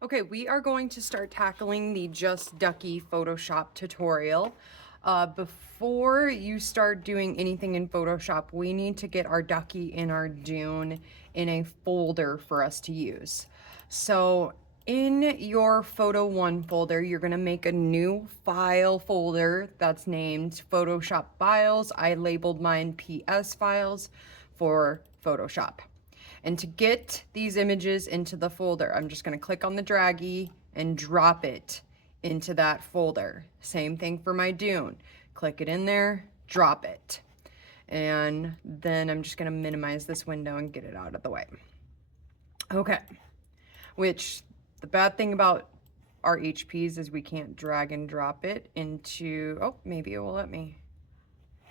Okay, we are going to start tackling the Just Ducky Photoshop tutorial. Before you start doing anything in Photoshop, we need to get our ducky and our dune in a folder for us to use. So in your Photo 1 folder, you're gonna make a new file folder that's named Photoshop Files. I labeled mine PS Files for Photoshop. And to get these images into the folder, I'm just gonna click on the draggy and drop it into that folder. Same thing for my dune. Click it in there, drop it. And then I'm just gonna minimize this window and get it out of the way. Okay, which the bad thing about our HPs is we can't drag and drop it into, oh, maybe it will let me.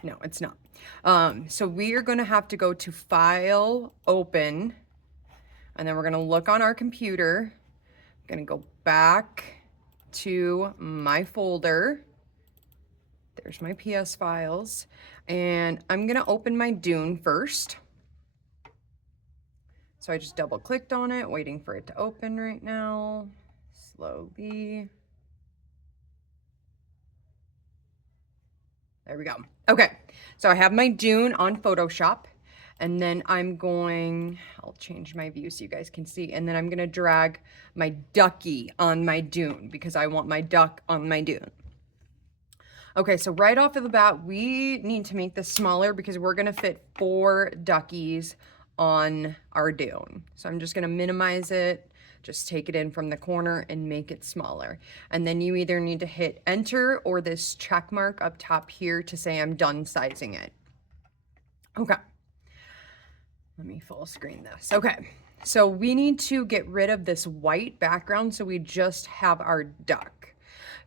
No, it's not. So we are going to have to go to File, Open, and then we're going to look on our computer. I'm going to go back to my folder. There's my PS files. And I'm going to open my dune first. So I just double clicked on it, waiting for it to open right now. Slowly. There we go. Okay, so I have my dune on Photoshop, and then I'll change my view so you guys can see, and then I'm gonna drag my ducky on my dune because I want my duck on my dune. Okay, so right off of the bat, we need to make this smaller because we're gonna fit 4 duckies on our dune. So I'm just gonna minimize it, just take it in from the corner and make it smaller. And then you either need to hit enter or this check mark up top here to say I'm done sizing it. Okay, let me full screen this. Okay, so we need to get rid of this white background so we just have our duck.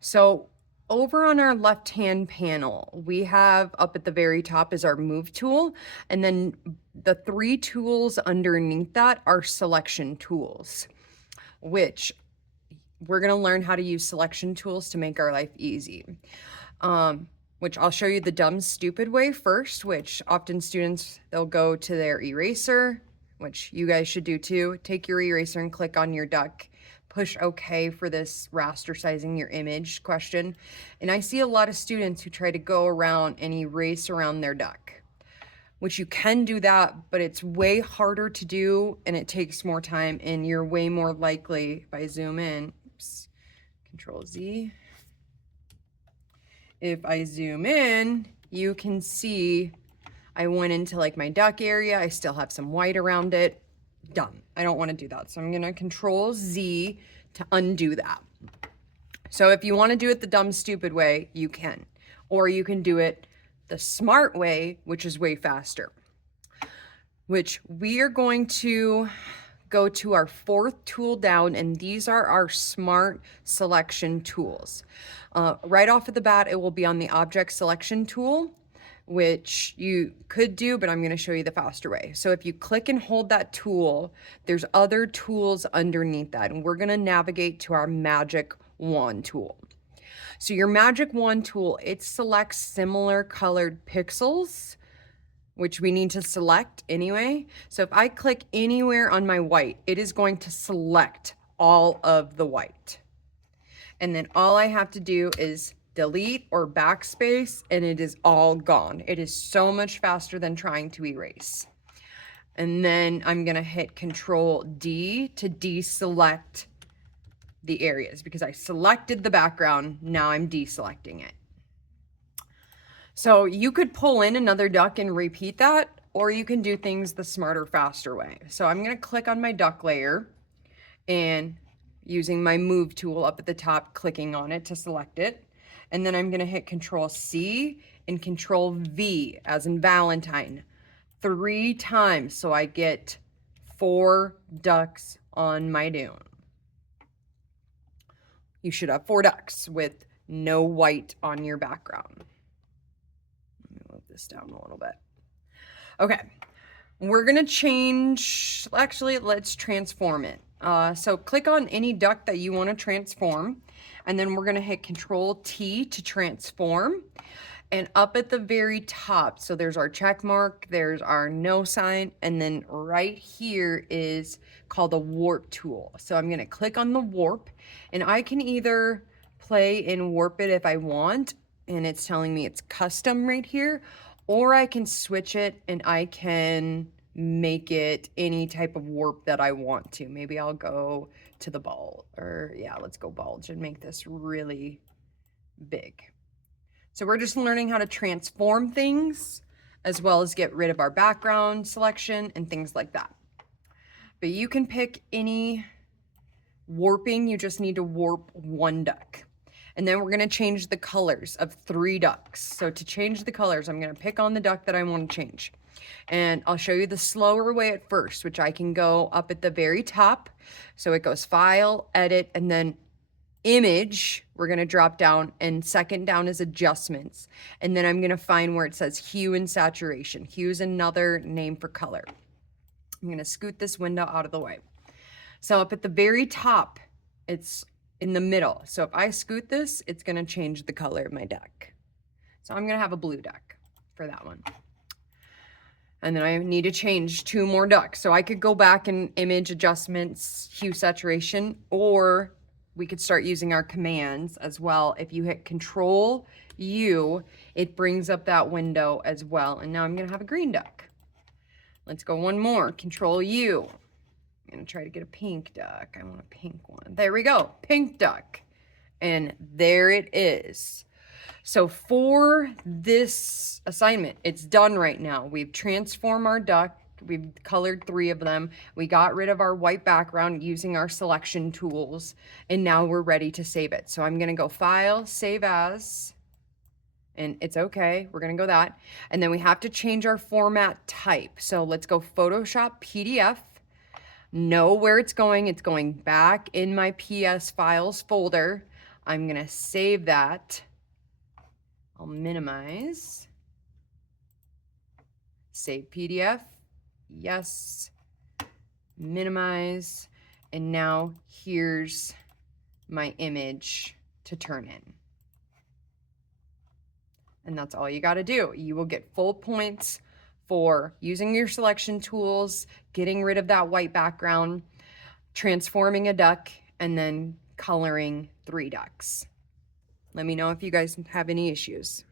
So over on our left-hand panel, we have up at the very top is our move tool, and then the 3 tools underneath that are selection tools, which we're gonna learn how to use selection tools to make our life easy. Which I'll show you the dumb, stupid way first, which often students, they'll go to their eraser, which you guys should do too. Take your eraser and click on your duck. Push OK for this raster sizing your image question. And I see a lot of students who try to go around and erase around their duck, which you can do that, but it's way harder to do and it takes more time, and you're way more likely, if I zoom in, oops, Control Z. If I zoom in, you can see I went into like my duck area. I still have some white around it. Done. I don't want to do that. So I'm going to Control Z to undo that. So if you want to do it the dumb, stupid way, you can. Or you can do it the smart way, which is way faster. Which we are going to go to our 4th tool down, and these are our smart selection tools. Right off of the bat, it will be on the object selection tool, which you could do, but I'm going to show you the faster way. So if you click and hold that tool, there's other tools underneath that, and we're going to navigate to our magic wand tool. So your magic wand tool, it selects similar colored pixels, which we need to select anyway. So if I click anywhere on my white, it is going to select all of the white. And then all I have to do is delete or backspace, and it is all gone. It is so much faster than trying to erase. And then I'm gonna hit Control D to deselect the areas because I selected the background, now I'm deselecting it. So you could pull in another duck and repeat that, or you can do things the smarter, faster way. So I'm gonna click on my duck layer and using my move tool up at the top, clicking on it to select it. And then I'm gonna hit Control C and Control V as in Valentine 3 times so I get 4 ducks on my dune. You should have 4 ducks with no white on your background. Let me move this down a little bit. Okay, we're gonna change, actually, let's transform it. So click on any duck that you wanna transform, and then we're gonna hit Control T to transform. And up at the very top, so there's our check mark, there's our no sign, and then right here is called the warp tool. So I'm gonna click on the warp, and I can either play and warp it if I want, and it's telling me it's custom right here, or I can switch it and I can make it any type of warp that I want to. Maybe I'll go to the bulge, or yeah, let's go bulge and make this really big. So we're just learning how to transform things as well as get rid of our background selection and things like that. But you can pick any warping. You just need to warp one duck. And then we're gonna change the colors of 3 ducks. So to change the colors, I'm gonna pick on the duck that I wanna change. And I'll show you the slower way at first, which I can go up at the very top. So it goes File, Edit, and then Image. We're gonna drop down, and second down is Adjustments. And then I'm gonna find where it says Hue and Saturation. Hue is another name for color. I'm gonna scoot this window out of the way. So up at the very top, it's in the middle. So if I scoot this, it's gonna change the color of my duck. So I'm gonna have a blue duck for that one. And then I need to change 2 more ducks. So I could go back and Image, Adjustments, Hue, Saturation, or we could start using our commands as well. If you hit Control U, it brings up that window as well. And now I'm gonna have a green duck. Let's go one more, Control U. I'm gonna try to get a pink duck. I want a pink one. There we go, pink duck. And there it is. So for this assignment, it's done right now. We've transformed our duck. We've colored 3 of them. We got rid of our white background using our selection tools, and now we're ready to save it. So I'm gonna go File, Save As, and it's okay, we're gonna go that. And then we have to change our format type. So let's go Photoshop PDF. Know where it's going back in my PS files folder. I'm gonna save that. I'll minimize. Save PDF. Yes. Minimize. And now here's my image to turn in. And that's all you got to do. You will get full points for using your selection tools, getting rid of that white background, transforming a duck, and then coloring 3 ducks. Let me know if you guys have any issues.